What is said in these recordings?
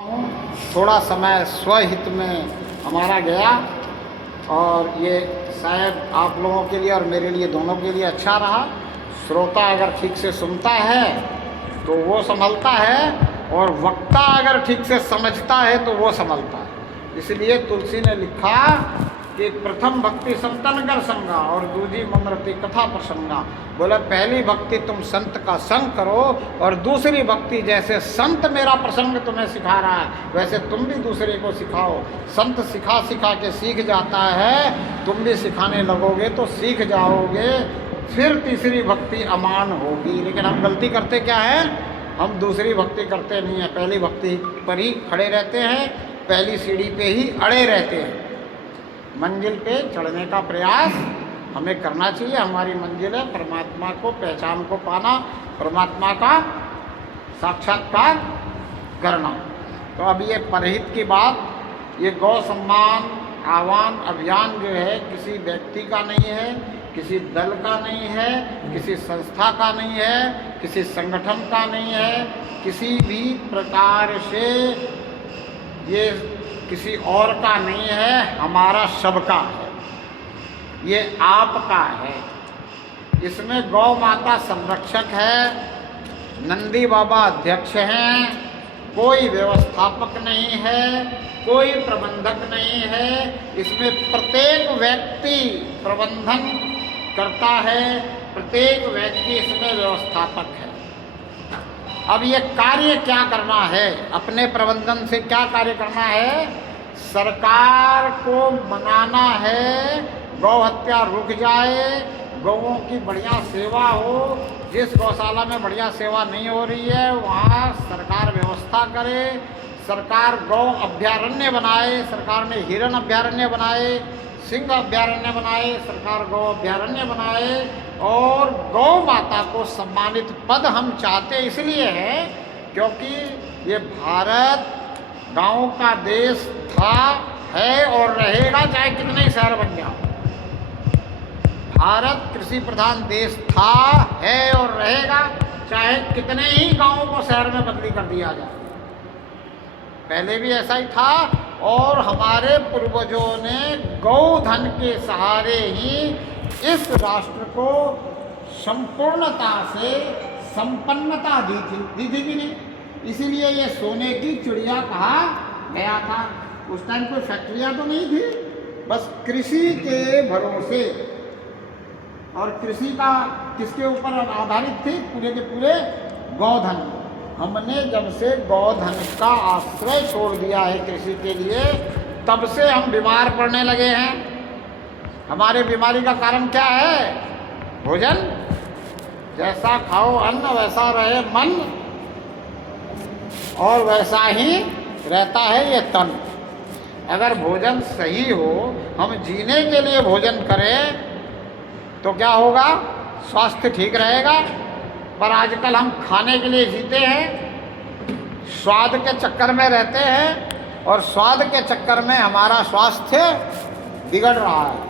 थोड़ा समय स्वहित में हमारा गया और ये शायद आप लोगों के लिए और मेरे लिए दोनों के लिए अच्छा रहा। श्रोता अगर ठीक से सुनता है तो वो संभलता है, और वक्ता अगर ठीक से समझता है तो वो संभलता है। इसलिए तुलसी ने लिखा कि प्रथम भक्ति संतन कर संगा और दूसरी ममृति कथा प्रसंगा। बोला पहली भक्ति तुम संत का संग करो, और दूसरी भक्ति जैसे संत मेरा प्रसंग तुम्हें सिखा रहा है वैसे तुम भी दूसरे को सिखाओ। संत सिखा सिखा के सीख जाता है, तुम भी सिखाने लगोगे तो सीख जाओगे, फिर तीसरी भक्ति अमान होगी। लेकिन हम गलती करते क्या है, हम दूसरी भक्ति करते नहीं हैं, पहली भक्ति पर ही खड़े रहते हैं, पहली सीढ़ी पे ही अड़े रहते हैं। मंजिल पे चढ़ने का प्रयास हमें करना चाहिए। हमारी मंजिल है परमात्मा को पहचान को पाना, परमात्मा का साक्षात्कार करना। तो अब ये परहित की बात, ये गौ सम्मान आह्वान अभियान जो है किसी व्यक्ति का नहीं है, किसी दल का नहीं है, किसी संस्था का नहीं है, किसी संगठन का नहीं है, किसी भी प्रकार से ये किसी और का नहीं है, हमारा सबका है, ये आपका है। इसमें गौ माता संरक्षक है, नंदी बाबा अध्यक्ष हैं, कोई व्यवस्थापक नहीं है, कोई प्रबंधक नहीं है। इसमें प्रत्येक व्यक्ति प्रबंधन करता है, प्रत्येक व्यक्ति इसमें व्यवस्थापक है। अब ये कार्य क्या करना है, अपने प्रबंधन से क्या कार्य करना है? सरकार को मनाना है गौ हत्या रुक जाए, गौओं की बढ़िया सेवा हो। जिस गौशाला में बढ़िया सेवा नहीं हो रही है वहाँ सरकार व्यवस्था करे, सरकार गौ अभ्यारण्य बनाए। सरकार ने हिरण अभ्यारण्य बनाए, सिंह अभ्यारण्य बनाए, सरकार गौ अभ्यारण्य बनाए। और गौ माता को सम्मानित पद हम चाहते इसलिए है क्योंकि ये भारत गाँव का देश था, है और रहेगा, चाहे कितने ही शहर बन जाओ। भारत कृषि प्रधान देश था, है और रहेगा, चाहे कितने ही गाँवों को शहर में बदली कर दिया जाए। पहले भी ऐसा ही था, और हमारे पूर्वजों ने गौधन के सहारे ही इस राष्ट्र को संपूर्णता से संपन्नता दी थी कि नहीं? इसीलिए ये सोने की चिड़िया कहा गया था। उस टाइम कोई फैक्ट्रियाँ तो नहीं थी, बस कृषि के भरोसे। और कृषि का किसके ऊपर आधारित थी? पूरे के पूरे गौधन। हमने जब से गौधन का आश्रय छोड़ दिया है कृषि के लिए, तब से हम बीमार पड़ने लगे हैं। हमारे बीमारी का कारण क्या है? भोजन। जैसा खाओ अन्न वैसा रहे मन, और वैसा ही रहता है ये तन। अगर भोजन सही हो, हम जीने के लिए भोजन करें तो क्या होगा? स्वास्थ्य ठीक रहेगा। पर आजकल हम खाने के लिए जीते हैं, स्वाद के चक्कर में रहते हैं, और स्वाद के चक्कर में हमारा स्वास्थ्य बिगड़ रहा है।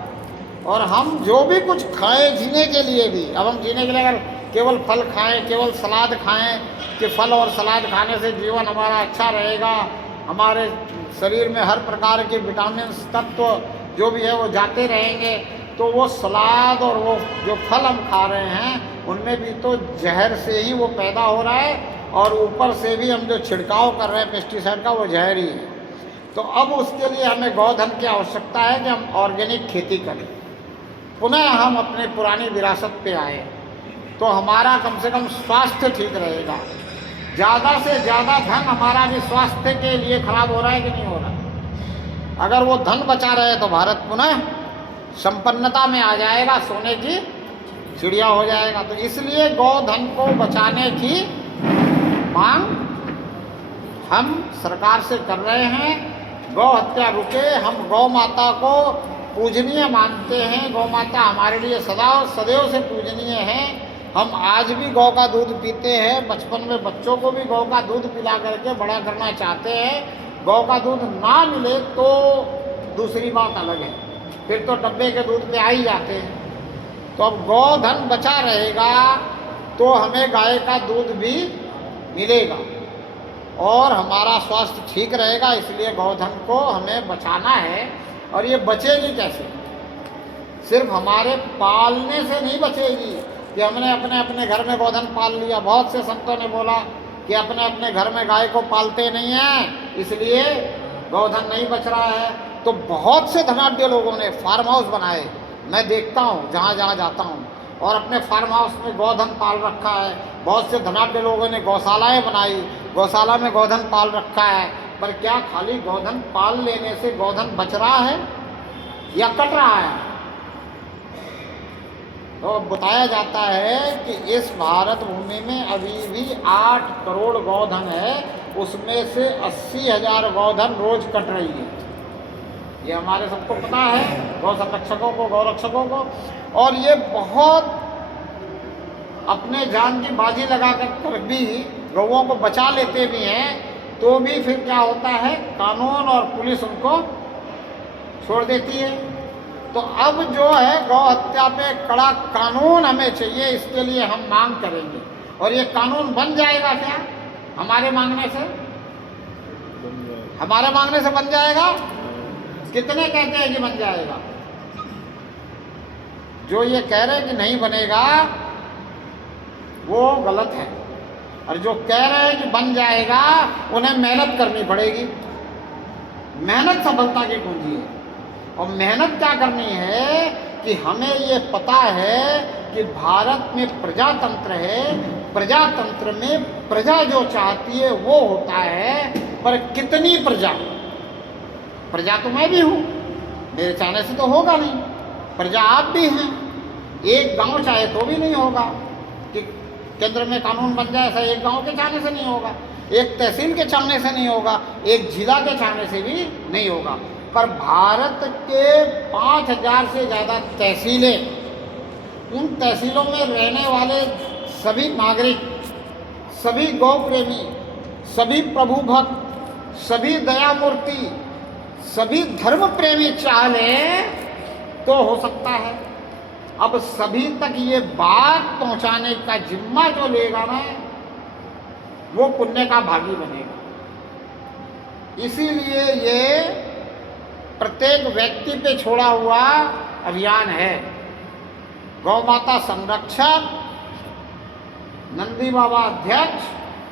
और हम जो भी कुछ खाएं जीने के लिए भी, अब हम जीने के लिए अगर केवल फल खाएं, केवल सलाद खाएं कि फल और सलाद खाने से जीवन हमारा अच्छा रहेगा, हमारे शरीर में हर प्रकार के विटामिन तत्व जो भी है वो जाते रहेंगे, तो वो सलाद और वो जो फल हम खा रहे हैं उनमें भी तो जहर से ही वो पैदा हो रहा है, और ऊपर से भी हम जो छिड़काव कर रहे हैं पेस्टिसाइड का वो जहर ही है। तो अब उसके लिए हमें गौधन की आवश्यकता है कि हम ऑर्गेनिक खेती करें, पुनः हम अपने पुरानी विरासत पे आए, तो हमारा कम से कम स्वास्थ्य ठीक रहेगा। ज़्यादा से ज़्यादा धन हमारा भी स्वास्थ्य के लिए खराब हो रहा है कि नहीं हो रहा? अगर वो धन बचा रहे तो भारत पुनः संपन्नता में आ जाएगा, सोने की चिड़िया हो जाएगा। तो इसलिए गौधन को बचाने की मांग हम सरकार से कर रहे हैं। गौ हत्या रुके। हम गौ माता को पूजनीय मानते हैं, गौ माता हमारे लिए सदैव से पूजनीय है। हम आज भी गौ का दूध पीते हैं, बचपन में बच्चों को भी गौ का दूध पिला करके बड़ा करना चाहते हैं। गौ का दूध ना मिले तो दूसरी बात अलग है, फिर तो डब्बे के दूध पे आ ही जाते हैं। तो अब गौधन बचा रहेगा तो हमें गाय का दूध भी मिलेगा, और हमारा स्वास्थ्य ठीक रहेगा। इसलिए गौधन को हमें बचाना है। और ये बचेगी कैसे? सिर्फ हमारे पालने से नहीं बचेगी कि हमने अपने अपने घर में गौधन पाल लिया। बहुत से संतों ने बोला कि अपने अपने घर में गाय को पालते नहीं हैं, इसलिए गौधन नहीं बच रहा है। तो बहुत से धनाढ्य लोगों ने फार्म हाउस बनाए, मैं देखता हूँ जहाँ जहाँ जाता हूँ, और अपने फार्म हाउस में गौधन पाल रखा है। बहुत से धनाढ्य लोगों ने गौशालाएँ बनाई, गौशाला में गौधन पाल रखा है। पर क्या खाली गौधन पाल लेने से गौधन बच रहा है या कट रहा है? तो बताया जाता है कि इस भारत भूमि में अभी भी 8 करोड़ गौधन है, उसमें से 80,000 गौधन रोज कट रही है। ये हमारे सबको पता है, गौ संरक्षकों को, गौरक्षकों को। और ये बहुत अपने जान की बाजी लगा कर भी गौओं को बचा लेते भी हैं, तो भी फिर क्या होता है, कानून और पुलिस उनको छोड़ देती है। तो अब जो है गौ हत्या पे कड़ा कानून हमें चाहिए, इसके लिए हम मांग करेंगे। और ये कानून बन जाएगा क्या हमारे मांगने से? हमारे मांगने से बन जाएगा? कितने कहते हैं कि बन जाएगा? जो ये कह रहे हैं कि नहीं बनेगा वो गलत है, और जो कह रहे हैं कि बन जाएगा उन्हें मेहनत करनी पड़ेगी। मेहनत सफलता की कुंजी है। और मेहनत क्या करनी है कि हमें ये पता है कि भारत में प्रजातंत्र है, प्रजातंत्र में प्रजा जो चाहती है वो होता है। पर कितनी प्रजा? प्रजा तो मैं भी हूँ, मेरे चाहने से तो होगा नहीं। प्रजा आप भी हैं। एक गांव चाहे तो भी नहीं होगा कि केंद्र में कानून बन जाए, ऐसा एक गांव के चाहने से नहीं होगा, एक तहसील के चाहने से नहीं होगा, एक जिला के चाहने से भी नहीं होगा। पर भारत के 5,000 से ज़्यादा तहसीलें, उन तहसीलों में रहने वाले सभी नागरिक, सभी गौ प्रेमी, सभी प्रभु भक्त, सभी दयामूर्ति, सभी धर्म प्रेमी चाह लें तो हो सकता है। अब सभी तक ये बात पहुंचाने का जिम्मा जो लेगा ना, वो पुण्य का भागी बनेगा। इसीलिए ये प्रत्येक व्यक्ति पे छोड़ा हुआ अभियान है। गौ माता संरक्षक, नंदी बाबा अध्यक्ष,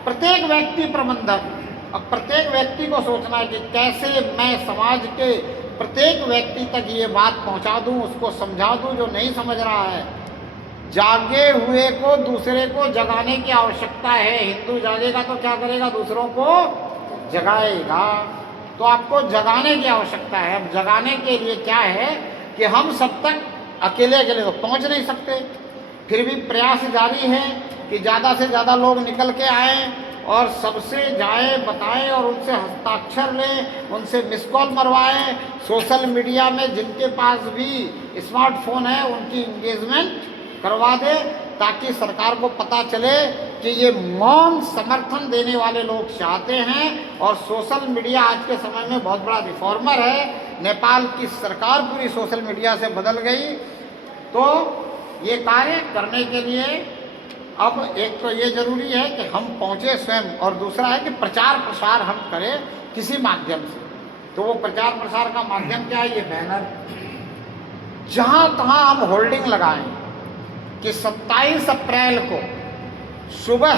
प्रत्येक व्यक्ति प्रबंधक। अब प्रत्येक व्यक्ति को सोचना है कि कैसे मैं समाज के प्रत्येक व्यक्ति तक ये बात पहुंचा दूं, उसको समझा दूं जो नहीं समझ रहा है। जागे हुए को दूसरे को जगाने की आवश्यकता है। हिंदू जागेगा तो क्या करेगा? दूसरों को जगाएगा। तो आपको जगाने की आवश्यकता है। अब जगाने के लिए क्या है कि हम सब तक अकेले अकेले तो पहुंच नहीं सकते, फिर भी प्रयास जारी है कि ज़्यादा से ज़्यादा लोग निकल के आएँ और सबसे जाएं, बताएं और उनसे हस्ताक्षर लें, उनसे मिस कॉल मरवाएं। सोशल मीडिया में जिनके पास भी स्मार्टफोन है उनकी इंगेजमेंट करवा दें, ताकि सरकार को पता चले कि ये मौन समर्थन देने वाले लोग चाहते हैं। और सोशल मीडिया आज के समय में बहुत बड़ा रिफॉर्मर है। नेपाल की सरकार पूरी सोशल मीडिया से बदल गई। तो ये कार्य करने के लिए अब एक तो ये जरूरी है कि हम पहुँचे स्वयं, और दूसरा है कि प्रचार प्रसार हम करें किसी माध्यम से। तो वो प्रचार प्रसार का माध्यम क्या है? ये बैनर, जहाँ तहाँ हम होल्डिंग लगाएं कि 27 अप्रैल को सुबह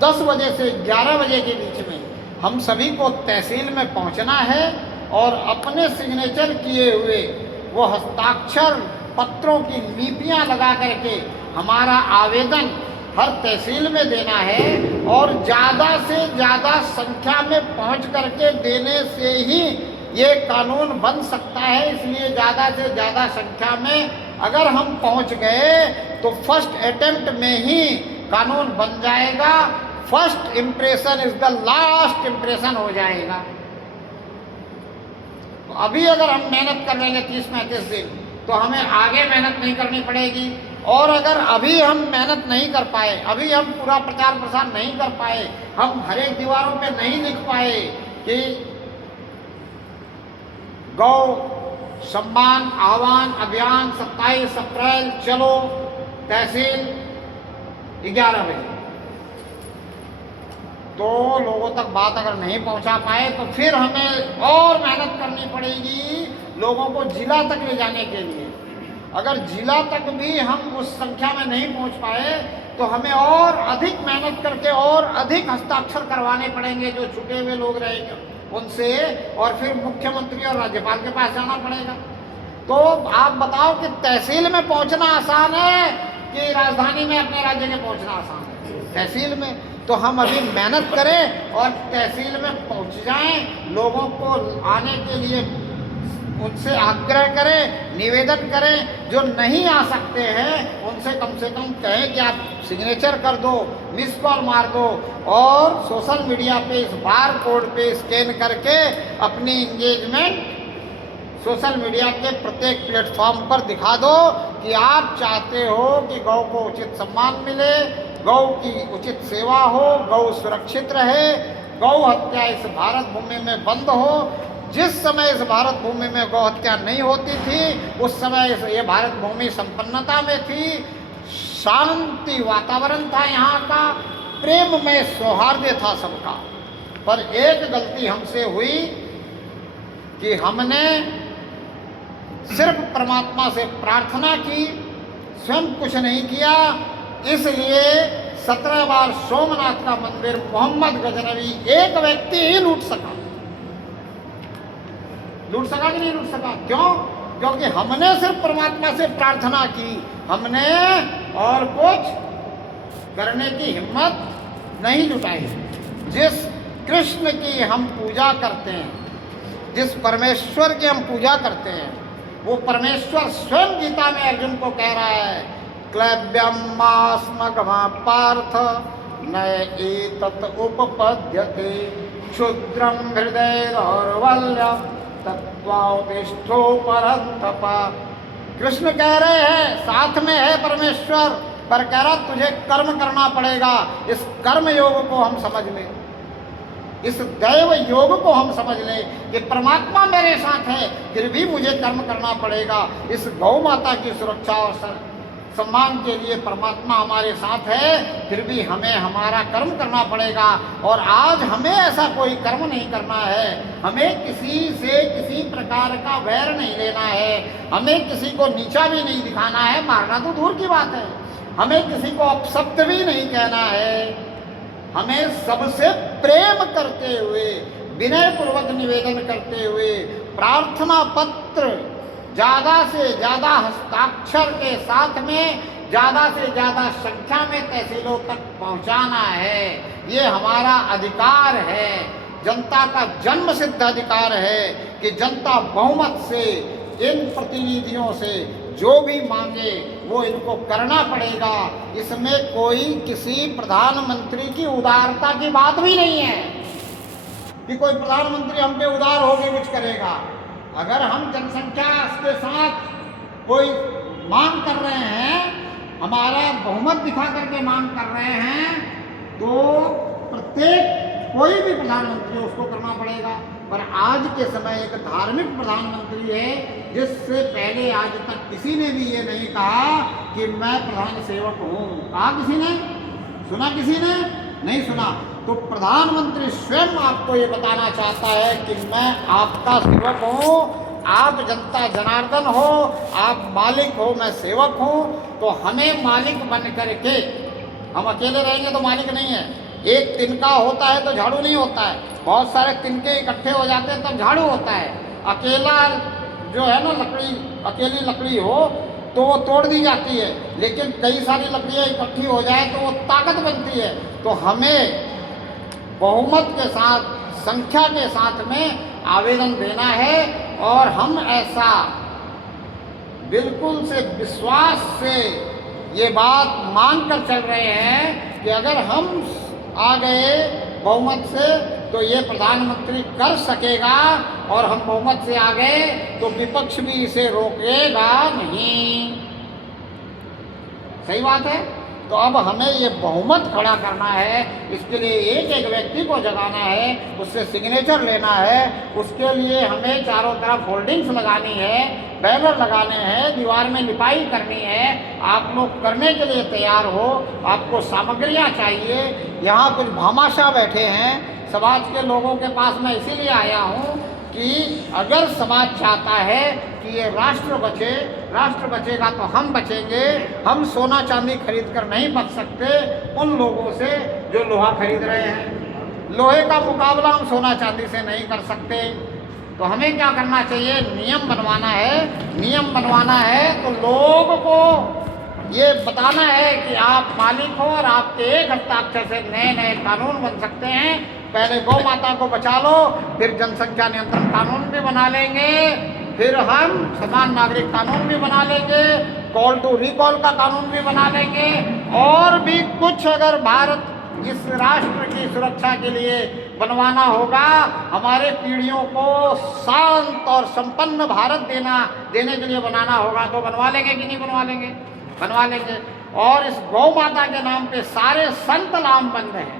10 बजे से 11 बजे के बीच में हम सभी को तहसील में पहुँचना है और अपने सिग्नेचर किए हुए वो हस्ताक्षर पत्रों की लिपियाँ लगा करके हमारा आवेदन हर तहसील में देना है। और ज़्यादा से ज़्यादा संख्या में पहुंच करके देने से ही ये कानून बन सकता है। इसलिए ज़्यादा से ज़्यादा संख्या में अगर हम पहुंच गए तो फर्स्ट अटेम्प्ट में ही कानून बन जाएगा। First impression is the last impression हो जाएगा। तो अभी अगर हम मेहनत कर लेंगे 30-35 दिन तो हमें आगे मेहनत नहीं करनी पड़ेगी। और अगर अभी हम मेहनत नहीं कर पाए, अभी हम पूरा प्रचार प्रसार नहीं कर पाए, हम हर एक दीवारों पे नहीं लिख पाए कि गौ सम्मान आह्वान अभियान 27 अप्रैल चलो तहसील 11 बजे, तो लोगों तक बात अगर नहीं पहुंचा पाए तो फिर हमें और मेहनत करनी पड़ेगी लोगों को जिला तक ले जाने के लिए। अगर जिला तक भी हम उस संख्या में नहीं पहुंच पाए तो हमें और अधिक मेहनत करके और अधिक हस्ताक्षर करवाने पड़ेंगे जो छुटे हुए लोग रहेंगे उनसे, और फिर मुख्यमंत्री और राज्यपाल के पास जाना पड़ेगा। तो आप बताओ कि तहसील में पहुंचना आसान है कि राजधानी में अपने राज्य में पहुंचना आसान है? तहसील में। तो हम अभी मेहनत करें और तहसील में पहुंच जाएं, लोगों को आने के लिए उनसे आग्रह करें, निवेदन करें। जो नहीं आ सकते हैं उनसे कम से कम कहें कि आप सिग्नेचर कर दो, मिस कॉल मार दो और सोशल मीडिया पे इस बार कोड पे स्कैन करके अपनी इंगेजमेंट सोशल मीडिया के प्रत्येक प्लेटफॉर्म पर दिखा दो कि आप चाहते हो कि गौ को उचित सम्मान मिले, गौ की उचित सेवा हो, गौ सुरक्षित रहे, गौ हत्या इस भारत भूमि में बंद हो। जिस समय इस भारत भूमि में गौ हत्या नहीं होती थी उस समय ये भारत भूमि संपन्नता में थी, शांति वातावरण था यहाँ का, प्रेम में सौहार्द था सबका। पर एक गलती हमसे हुई कि हमने सिर्फ परमात्मा से प्रार्थना की, स्वयं कुछ नहीं किया। इसलिए 17 बार सोमनाथ का मंदिर मोहम्मद गजनवी एक व्यक्ति ही लूट सका। लूट सका कि नहीं लूट सका? क्यों? क्योंकि हमने सिर्फ परमात्मा से प्रार्थना की, हमने और कुछ करने की हिम्मत नहीं जुटाई। जिस कृष्ण की हम पूजा करते हैं, जिस परमेश्वर की हम पूजा करते हैं, वो परमेश्वर स्वयं गीता में अर्जुन को कह रहा है, क्लैब्यम मास्मगमा पार्थ न एतत् उपपद्यते क्षुद्रम हृदय दौर्बल्यम तत्त्वातिष्ठो परंतप। कृष्ण कह रहे हैं, साथ में है परमेश्वर, पर कह रहा तुझे कर्म करना पड़ेगा। इस कर्म योग को हम समझ लें, इस दैव योग को हम समझ लें कि परमात्मा मेरे साथ है, फिर भी मुझे कर्म करना पड़ेगा। इस गौ माता की सुरक्षा और सम्मान के लिए परमात्मा हमारे साथ है, फिर भी हमें हमारा कर्म करना पड़ेगा। और आज हमें ऐसा कोई कर्म नहीं करना है, हमें किसी से किसी प्रकार का वैर नहीं लेना है, हमें किसी को नीचा भी नहीं दिखाना है, मारना तो दूर की बात है, हमें किसी को अपशब्द भी नहीं कहना है। हमें सबसे प्रेम करते हुए, विनय पूर्वक निवेदन करते हुए, प्रार्थना पत्र ज़्यादा से ज़्यादा हस्ताक्षर के साथ में ज़्यादा से ज़्यादा संख्या में तहसीलों तक पहुंचाना है। ये हमारा अधिकार है, जनता का जन्म सिद्ध अधिकार है कि जनता बहुमत से इन प्रतिनिधियों से जो भी मांगे वो इनको करना पड़ेगा। इसमें कोई किसी प्रधानमंत्री की उदारता की बात भी नहीं है कि कोई प्रधानमंत्री हम पे उदार होकर कुछ करेगा। अगर हम जनसंख्या के साथ कोई मांग कर रहे हैं, हमारा बहुमत दिखा करके मांग कर रहे हैं, तो प्रत्येक कोई भी प्रधानमंत्री उसको करना पड़ेगा। पर आज के समय एक धार्मिक प्रधानमंत्री है जिससे पहले आज तक किसी ने भी ये नहीं कहा कि मैं प्रधान सेवक हूँ। कहा किसी ने? सुना किसी ने? नहीं सुना। तो प्रधानमंत्री स्वयं आपको ये बताना चाहता है कि मैं आपका सेवक हूँ, आप जनता जनार्दन हो, आप मालिक हो, मैं सेवक हूँ। तो हमें मालिक बन करके, हम अकेले रहेंगे तो मालिक नहीं है। एक तिनका होता है तो झाड़ू नहीं होता है, बहुत सारे तिनके इकट्ठे हो जाते हैं तब झाड़ू होता है। अकेला जो है ना लकड़ी, अकेली लकड़ी हो तो वो तोड़ दी जाती है, लेकिन कई सारी लकड़ियाँ इकट्ठी हो जाए तो वो ताकत बनती है। तो हमें बहुमत के साथ, संख्या के साथ में आवेदन देना है और हम ऐसा बिल्कुल से विश्वास से ये बात मान कर चल रहे हैं कि अगर हम आ गए बहुमत से तो ये प्रधानमंत्री कर सकेगा, और हम बहुमत से आ गए तो विपक्ष भी इसे रोकेगा नहीं। सही बात है। तो अब हमें ये बहुमत खड़ा करना है, इसके लिए एक एक व्यक्ति को जगाना है, उससे सिग्नेचर लेना है, उसके लिए हमें चारों तरफ होल्डिंग्स लगानी है, बैनर लगाने हैं, दीवार में लिपाई करनी है। आप लोग करने के लिए तैयार हो, आपको सामग्रियाँ चाहिए। यहाँ कुछ भामाशाह बैठे हैं समाज के लोगों के पास, मैं इसीलिए आया हूँ कि अगर समाज चाहता है कि ये राष्ट्र बचे, राष्ट्र बचेगा तो हम बचेंगे। हम सोना चांदी खरीद कर नहीं बच सकते उन लोगों से जो लोहा खरीद रहे हैं। लोहे का मुकाबला हम सोना चांदी से नहीं कर सकते। तो हमें क्या करना चाहिए, नियम बनवाना है। नियम बनवाना है तो लोगों को ये बताना है कि आप मालिक हो और आपके एक हस्ताक्षर से नए नए कानून बन सकते हैं। पहले गौ माता को बचा लो, फिर जनसंख्या नियंत्रण कानून भी बना लेंगे, फिर हम समान नागरिक कानून भी बना लेंगे, कॉल टू रिकॉल का कानून भी बना लेंगे, और भी कुछ अगर भारत इस राष्ट्र की सुरक्षा के लिए बनवाना होगा, हमारे पीढ़ियों को शांत और संपन्न भारत देने के लिए बनाना होगा, तो बनवा लेंगे कि नहीं बनवा लेंगे? बनवा लेंगे। और इस गौ माता के नाम पे सारे संत लामबंद हैं,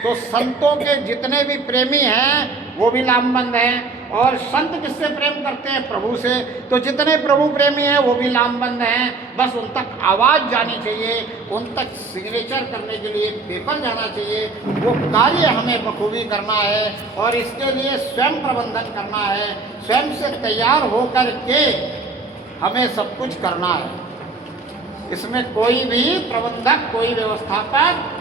तो संतों के जितने भी प्रेमी हैं वो भी लामबंद हैं। और संत किससे प्रेम करते हैं? प्रभु से। तो जितने प्रभु प्रेमी हैं वो भी लामबंद हैं। बस उन तक आवाज़ जानी चाहिए, उन तक सिग्नेचर करने के लिए पेपर जाना चाहिए। वो कार्य हमें बखूबी करना है और इसके लिए स्वयं प्रबंधन करना है, स्वयं से तैयार होकर के हमें सब कुछ करना है। इसमें कोई भी प्रबंधक, कोई व्यवस्थापक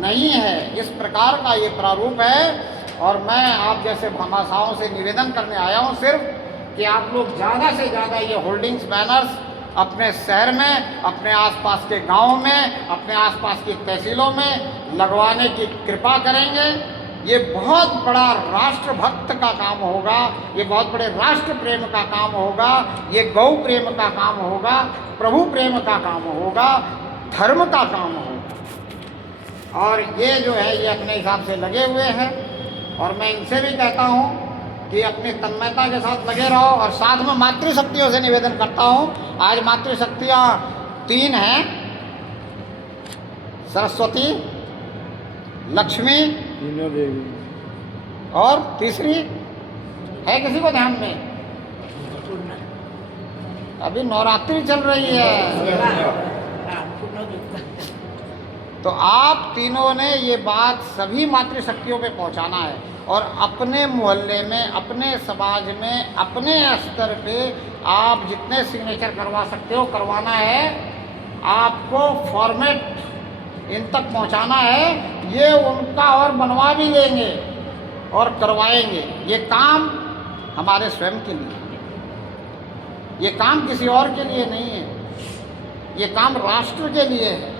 नहीं है। इस प्रकार का ये प्रारूप है और मैं आप जैसे भामाशाहों से निवेदन करने आया हूँ सिर्फ कि आप लोग ज़्यादा से ज़्यादा ये होल्डिंग्स, बैनर्स अपने शहर में, अपने आसपास के गाँव में, अपने आसपास की तहसीलों में लगवाने की कृपा करेंगे। ये बहुत बड़ा राष्ट्रभक्त का काम होगा, ये बहुत बड़े राष्ट्र प्रेम का काम होगा, ये गौ प्रेम का काम होगा, प्रभु प्रेम का काम होगा, धर्म का काम होगा। और ये जो है ये अपने हिसाब से लगे हुए हैं और मैं इनसे भी कहता हूँ कि अपनी तन्मयता के साथ लगे रहो। और साथ में मातृशक्तियों से निवेदन करता हूँ, आज मातृशक्तियाँ 3 हैं, सरस्वती, लक्ष्मी और तीसरी है किसी को ध्यान में? अभी नवरात्रि चल रही है। तो आप तीनों ने ये बात सभी मातृशक्तियों पे पहुंचाना है और अपने मोहल्ले में, अपने समाज में, अपने स्तर पे आप जितने सिग्नेचर करवा सकते हो करवाना है। आपको फॉर्मेट इन तक पहुंचाना है। ये उनका और बनवा भी लेंगे और करवाएंगे। ये काम हमारे स्वयं के लिए, ये काम किसी और के लिए नहीं है, ये काम राष्ट्र के लिए है।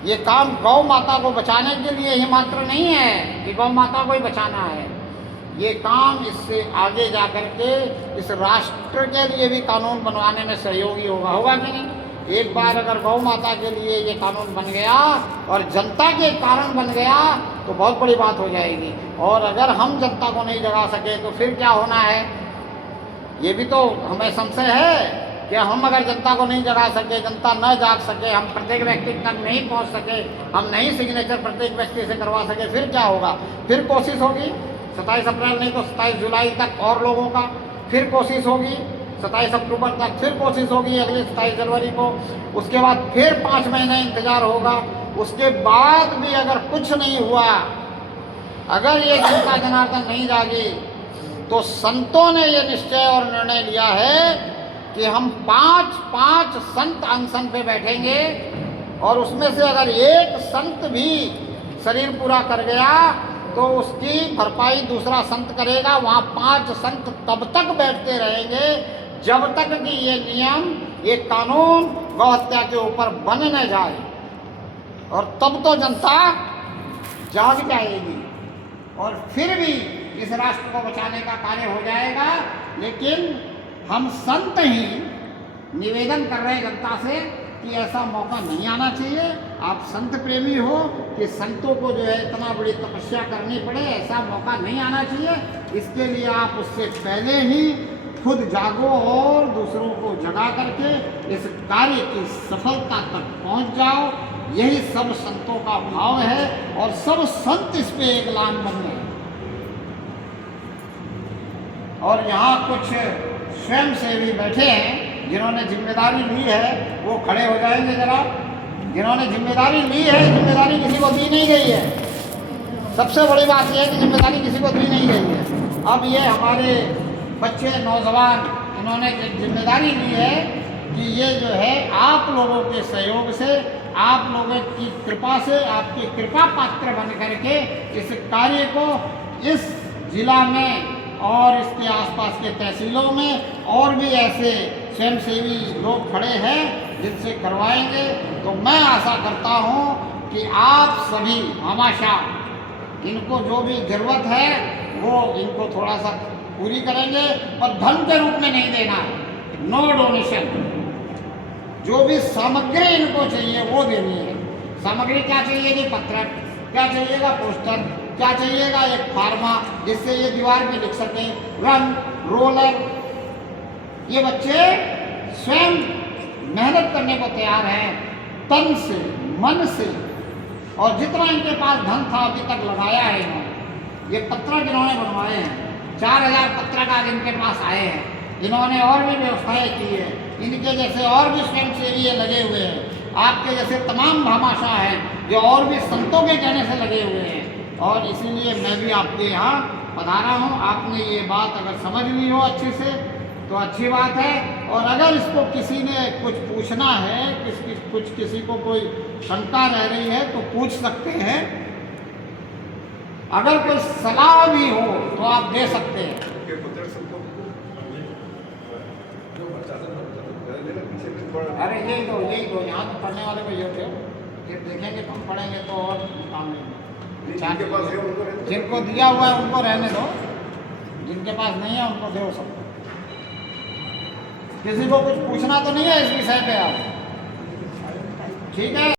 ये काम गौ माता को बचाने के लिए ही मात्र नहीं है कि गौ माता को ही बचाना है। ये काम इससे आगे जा कर के इस राष्ट्र के लिए भी कानून बनवाने में सहयोगी होगा कि नहीं? एक बार अगर गौ माता के लिए ये कानून बन गया और जनता के कारण बन गया तो बहुत बड़ी बात हो जाएगी। और अगर हम जनता को नहीं जगा सके तो फिर क्या होना है, ये भी तो हमें संशय है कि हम अगर जनता को नहीं जगा सके, जनता न जाग सके, हम प्रत्येक व्यक्ति तक नहीं पहुंच सके, हम नहीं सिग्नेचर प्रत्येक व्यक्ति से करवा सके, फिर क्या होगा? फिर कोशिश होगी 27 अप्रैल नहीं तो 27 जुलाई तक और लोगों का, फिर कोशिश होगी 27 अक्टूबर तक, फिर कोशिश होगी अगले 27 जनवरी को, उसके बाद फिर 5 महीने इंतजार होगा। उसके बाद भी अगर कुछ नहीं हुआ, अगर ये जनता जनार्दन नहीं जागी, तो संतों ने ये निश्चय और निर्णय लिया है कि हम 5 संत अनशन पे बैठेंगे और उसमें से अगर एक संत भी शरीर पूरा कर गया तो उसकी भरपाई दूसरा संत करेगा। वहाँ 5 संत तब तक बैठते रहेंगे जब तक कि ये नियम, ये कानून गौ हत्या के ऊपर बन न जाए, और तब तो जनता जाग जाएगी और फिर भी इस राष्ट्र को बचाने का कार्य हो जाएगा। लेकिन हम संत ही निवेदन कर रहे हैं जनता से कि ऐसा मौका नहीं आना चाहिए। आप संत प्रेमी हो कि संतों को जो है इतना बड़ी तपस्या करनी पड़े, ऐसा मौका नहीं आना चाहिए। इसके लिए आप उससे पहले ही खुद जागो और दूसरों को जगा करके इस कार्य की सफलता तक पहुंच जाओ। यही सब संतों का भाव है और सब संत इस पे एक लाम बने हैं। और यहाँ कुछ स्वयं सेवी बैठे हैं जिन्होंने जिम्मेदारी ली है, वो खड़े हो जाएंगे जरा। जिन्होंने जिम्मेदारी ली है, जिम्मेदारी किसी को दी नहीं गई है। सबसे बड़ी बात यह है कि जिम्मेदारी किसी को दी नहीं गई है। अब ये हमारे बच्चे नौजवान इन्होंने जिम्मेदारी ली है कि ये जो है आप लोगों के सहयोग से, आप लोगों की कृपा से, आपके कृपा पात्र बन करके इस कार्य को इस जिला में और इसके आसपास के तहसीलों में और भी ऐसे स्वयंसेवी लोग खड़े हैं जिनसे करवाएंगे। तो मैं आशा करता हूँ कि आप सभी हमेशा इनको जो भी ज़रूरत है वो इनको थोड़ा सा पूरी करेंगे, पर धन के रूप में नहीं देना है, नो डोनेशन। जो भी सामग्री इनको चाहिए वो देनी है। सामग्री क्या चाहिएगी? पत्रक, क्या चाहिएगा? पोस्टर, क्या चाहिएगा? एक फार्मा जिससे ये दीवार पे लिख सकें, रंग, रोलर। ये बच्चे स्वयं मेहनत करने को तैयार हैं, तन से, मन से, और जितना इनके पास धन था अभी तक लगाया है इन्होंने। ये पत्रक इन्होंने बनवाए हैं, 4000 पत्रक आज इनके पास आए हैं। इन्होंने और भी व्यवस्थाएं की है। इनके जैसे और भी स्वयंसेवी ये लगे हुए हैं, आपके जैसे तमाम भामाशाह हैं जो और भी संतों के कहने से लगे हुए हैं। और इसीलिए मैं भी आपके यहाँ पधारा हूँ। आपने ये बात अगर समझ ली हो अच्छे से तो अच्छी बात है। और अगर इसको किसी ने कुछ पूछना है, किसी को कोई शंका रह रही है तो पूछ सकते हैं। अगर कोई सलाह भी हो तो आप दे सकते हैं। अरे यही दो यहाँ तो पढ़ने वाले को ये थे, ये देखेंगे तो हम पढ़ेंगे तो और काम नहीं। जिनको दिया हुआ है उनको रहने दो, जिनके पास नहीं है उनको दो सबको। किसी को कुछ पूछना तो नहीं है इस विषय पे आप? ठीक है।